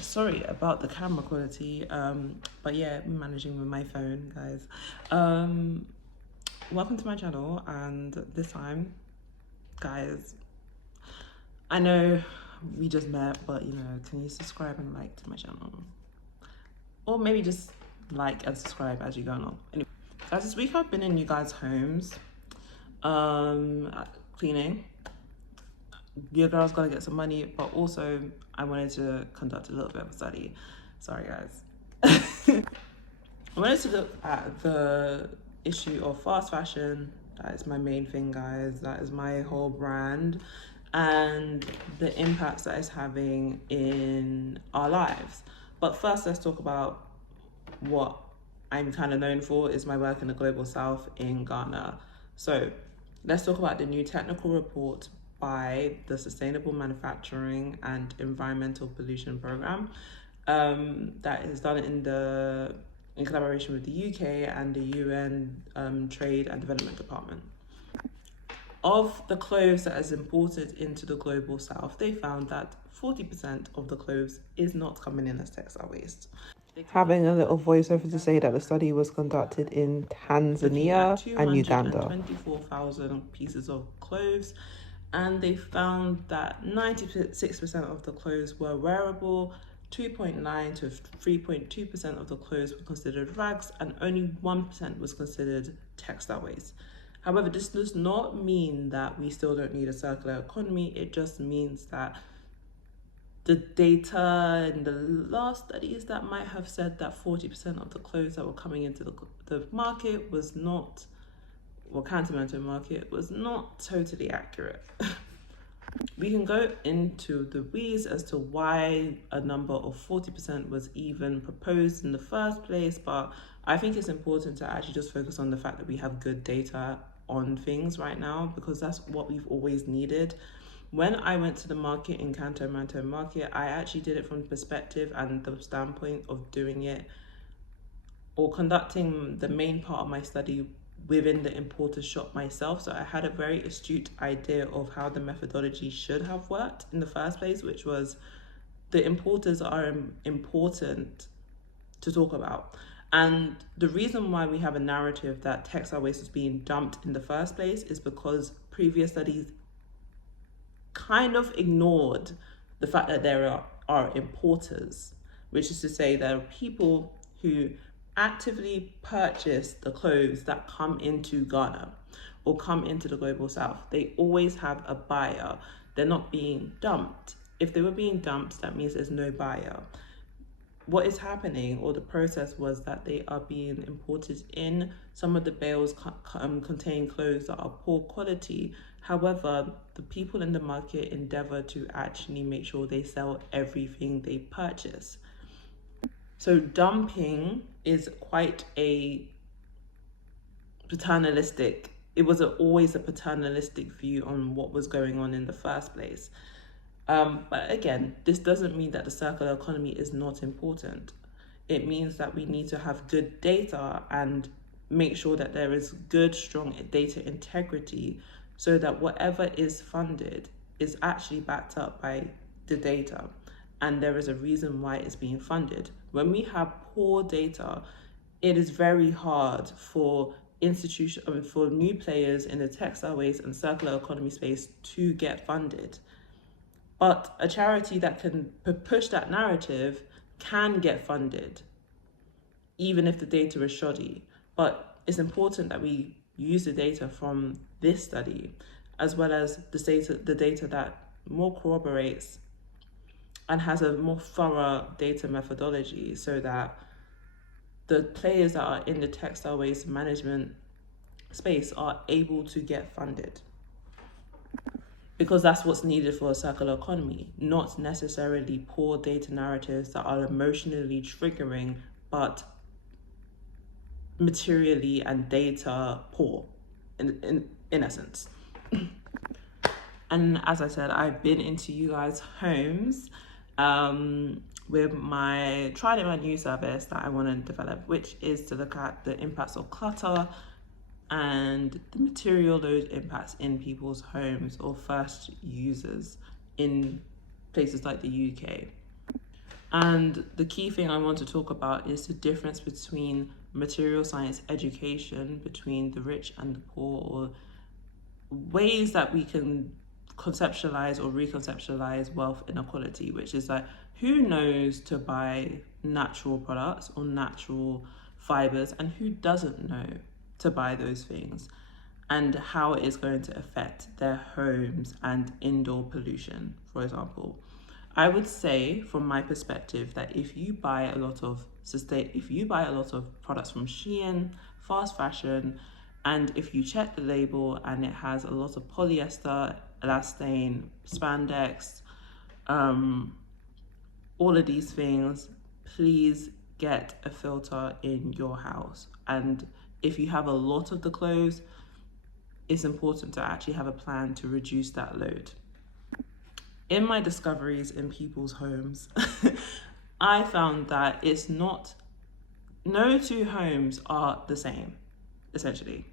Sorry about the camera quality, but yeah, I'm managing with my phone, guys. Welcome to my channel, and this time, guys, I know we just met, but you know, can you subscribe and like to my channel? Or maybe just like and subscribe as you go along. Anyway, guys, this week I've been in you guys' homes, cleaning. Your girl's gotta get some money, but also I wanted to conduct a little bit of a study. Sorry, guys. I wanted to look at the issue of fast fashion. That is my main thing, guys. That is my whole brand, and the impacts that it's having in our lives. But first, let's talk about what I'm kind of known for, is my work in the Global South in Ghana. So let's talk about the new technical report by the Sustainable Manufacturing and Environmental Pollution Program that is done in collaboration with the UK and the UN Trade and Development Department. Of the clothes that is imported into the Global South, they found that 40% of the clothes is not coming in as textile waste. Having a little voiceover to say that the study was conducted in Tanzania and Uganda. 24,000 pieces of clothes, and they found that 96% of the clothes were wearable, 2.9 to 3.2% of the clothes were considered rags, and only 1% was considered textile waste. However, this does not mean that we still don't need a circular economy. It just means that the data in the last studies that might have said that 40% of the clothes that were coming into the market was not, or countermeasure market, was not totally accurate. We can go into the weeds as to why a number of 40% was even proposed in the first place, but I think it's important to actually just focus on the fact that we have good data on things right now, because that's what we've always needed. When I went to the market in Canto Manto Market, I actually did it from the perspective and the standpoint of doing it or conducting the main part of my study within the importer shop myself. So I had a very astute idea of how the methodology should have worked in the first place, which was the importers are important to talk about. And the reason why we have a narrative that textile waste was being dumped in the first place is because previous studies kind of ignored the fact that there are importers, which is to say there are people who actively purchase the clothes that come into Ghana or come into the Global South. They always have a buyer. They're not being dumped. If they were being dumped, that means there's no buyer. What is happening, or the process, was that they are being imported in. Some of the bales contain clothes that are poor quality. However, the people in the market endeavor to actually make sure they sell everything they purchase. So dumping is quite a paternalistic, it was always a paternalistic view on what was going on in the first place. But again, this doesn't mean that the circular economy is not important. It means that we need to have good data and make sure that there is good, strong data integrity, so that whatever is funded is actually backed up by the data, and there is a reason why it's being funded. When we have poor data, it is very hard for for new players in the textile waste and circular economy space to get funded. But a charity that can push that narrative can get funded, even if the data is shoddy. But it's important that we use the data from this study, as well as the data that more corroborates and has a more thorough data methodology, so that the players that are in the textile waste management space are able to get funded. Because that's what's needed for a circular economy, not necessarily poor data narratives that are emotionally triggering, but materially and data poor, in essence. And as I said, I've been into you guys' homes with my tried and my new service that I want to develop, which is to look at the impacts of clutter and the material load impacts in people's homes or first users in places like the UK. And the key thing I want to talk about is the difference between material science education between the rich and the poor, or ways that we can conceptualize or reconceptualize wealth inequality, which is like, who knows to buy natural products or natural fibers and who doesn't know to buy those things, and how it is going to affect their homes and indoor pollution, for example. I would say, from my perspective, that if you buy a lot of products from Shein, fast fashion, and if you check the label and it has a lot of polyester, elastane, spandex, all of these things, please get a filter in your house. And if you have a lot of the clothes, it's important to actually have a plan to reduce that load. In my discoveries in people's homes, I found that no two homes are the same, essentially.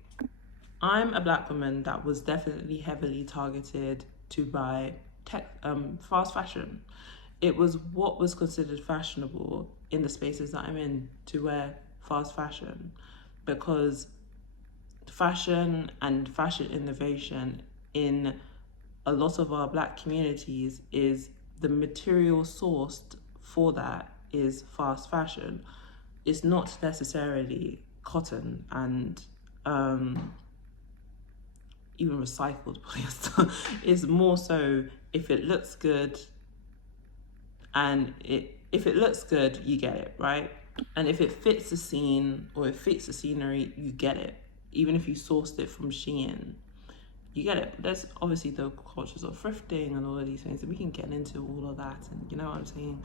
I'm a Black woman that was definitely heavily targeted to buy fast fashion. It was what was considered fashionable in the spaces that I'm in to wear fast fashion, because fashion and fashion innovation in a lot of our Black communities is the material sourced for that is fast fashion. It's not necessarily cotton and even recycled polyester. It's more so if it looks good, and if it looks good, you get it, right? And if it fits the scene or it fits the scenery, you get it. Even if you sourced it from Shein, you get it. There's obviously the cultures of thrifting and all of these things, and we can get into all of that, and you know what I'm saying.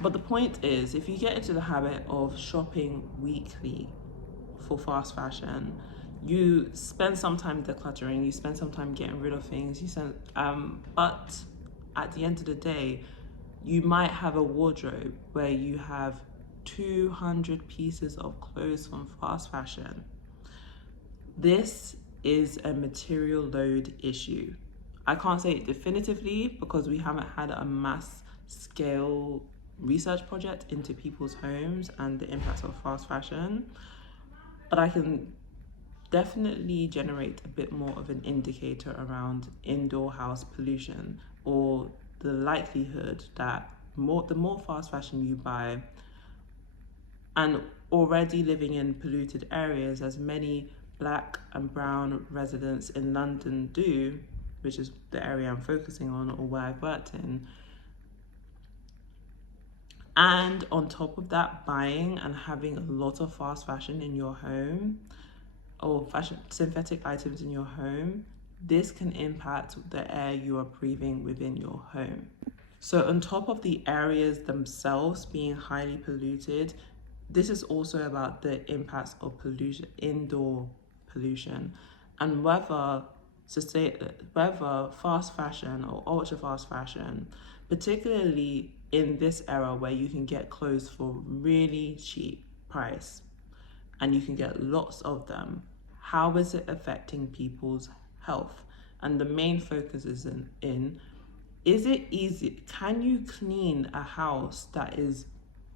But the point is, if you get into the habit of shopping weekly for fast fashion, you spend some time decluttering, you spend some time getting rid of things, but at the end of the day, you might have a wardrobe where you have 200 pieces of clothes from fast fashion. This is a material load issue. I can't say it definitively because we haven't had a mass scale research project into people's homes and the impacts of fast fashion, but I can definitely generate a bit more of an indicator around indoor house pollution, or the likelihood that the more fast fashion you buy, and already living in polluted areas, as many Black and brown residents in London do, which is the area I'm focusing on or where I've worked in. And on top of that, buying and having a lot of fast fashion in your home, or synthetic items in your home, this can impact the air you are breathing within your home. So on top of the areas themselves being highly polluted, this is also about the impacts of pollution, indoor pollution, and whether fast fashion or ultra fast fashion, particularly in this era where you can get clothes for really cheap price and you can get lots of them, how is it affecting people's health? And the main focus is is it easy? Can you clean a house that is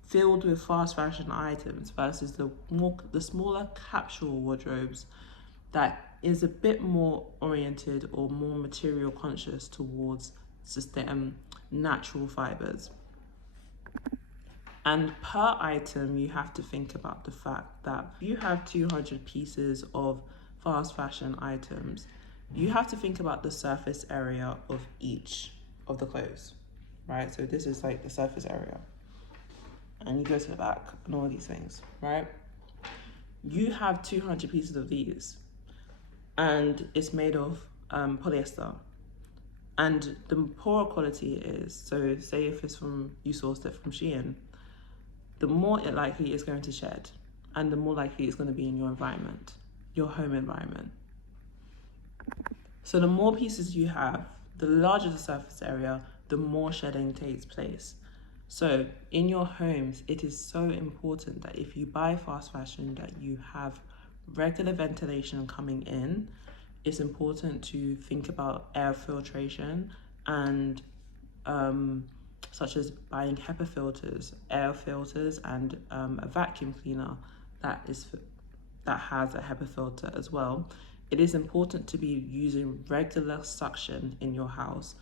filled with fast fashion items versus the smaller capsule wardrobes that is a bit more oriented or more material conscious towards natural fibers? And per item, you have to think about the fact that if you have 200 pieces of fast fashion items, you have to think about the surface area of each of the clothes, right? So this is like the surface area. And you go to the back and all these things, right? You have 200 pieces of these, and it's made of polyester. And the poorer quality it is, so say if you sourced it from Shein, the more it likely is going to shed, and the more likely it's going to be in your environment, your home environment. So the more pieces you have, the larger the surface area, the more shedding takes place. So in your homes, it is so important that if you buy fast fashion, that you have regular ventilation coming in. It's important to think about air filtration and such as buying HEPA filters, air filters, and a vacuum cleaner that has a HEPA filter as well, it is important to be using regular suction in your house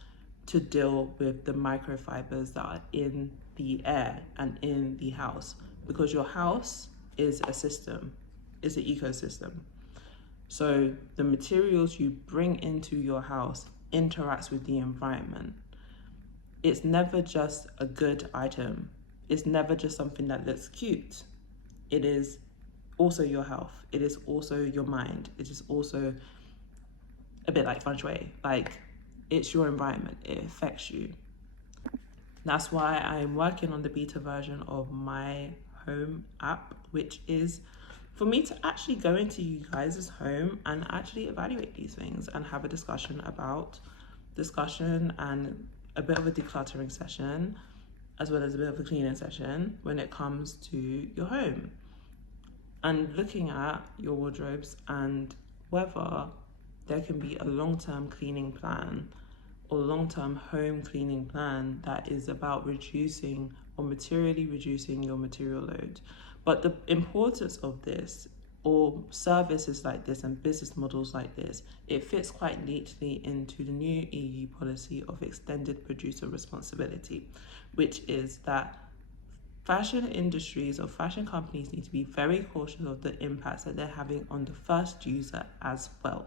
to deal with the microfibers that are in the air and in the house, because your house is a system, is an ecosystem. So the materials you bring into your house interacts with the environment. It's never just a good item. It's never just something that looks cute. It is also your health. It is also your mind. It is also a bit like feng shui. Like, it's your environment. It affects you. That's why I'm working on the beta version of my home app, which is for me to actually go into you guys' home and actually evaluate these things and have a discussion and a bit of a decluttering session, as well as a bit of a cleaning session when it comes to your home, and looking at your wardrobes and whether there can be a long-term cleaning plan or long-term home cleaning plan that is about reducing or materially reducing your material load. But the importance of this, or services like this and business models like this, it fits quite neatly into the new EU policy of extended producer responsibility, which is that fashion industries or fashion companies need to be very cautious of the impacts that they're having on the first user as well.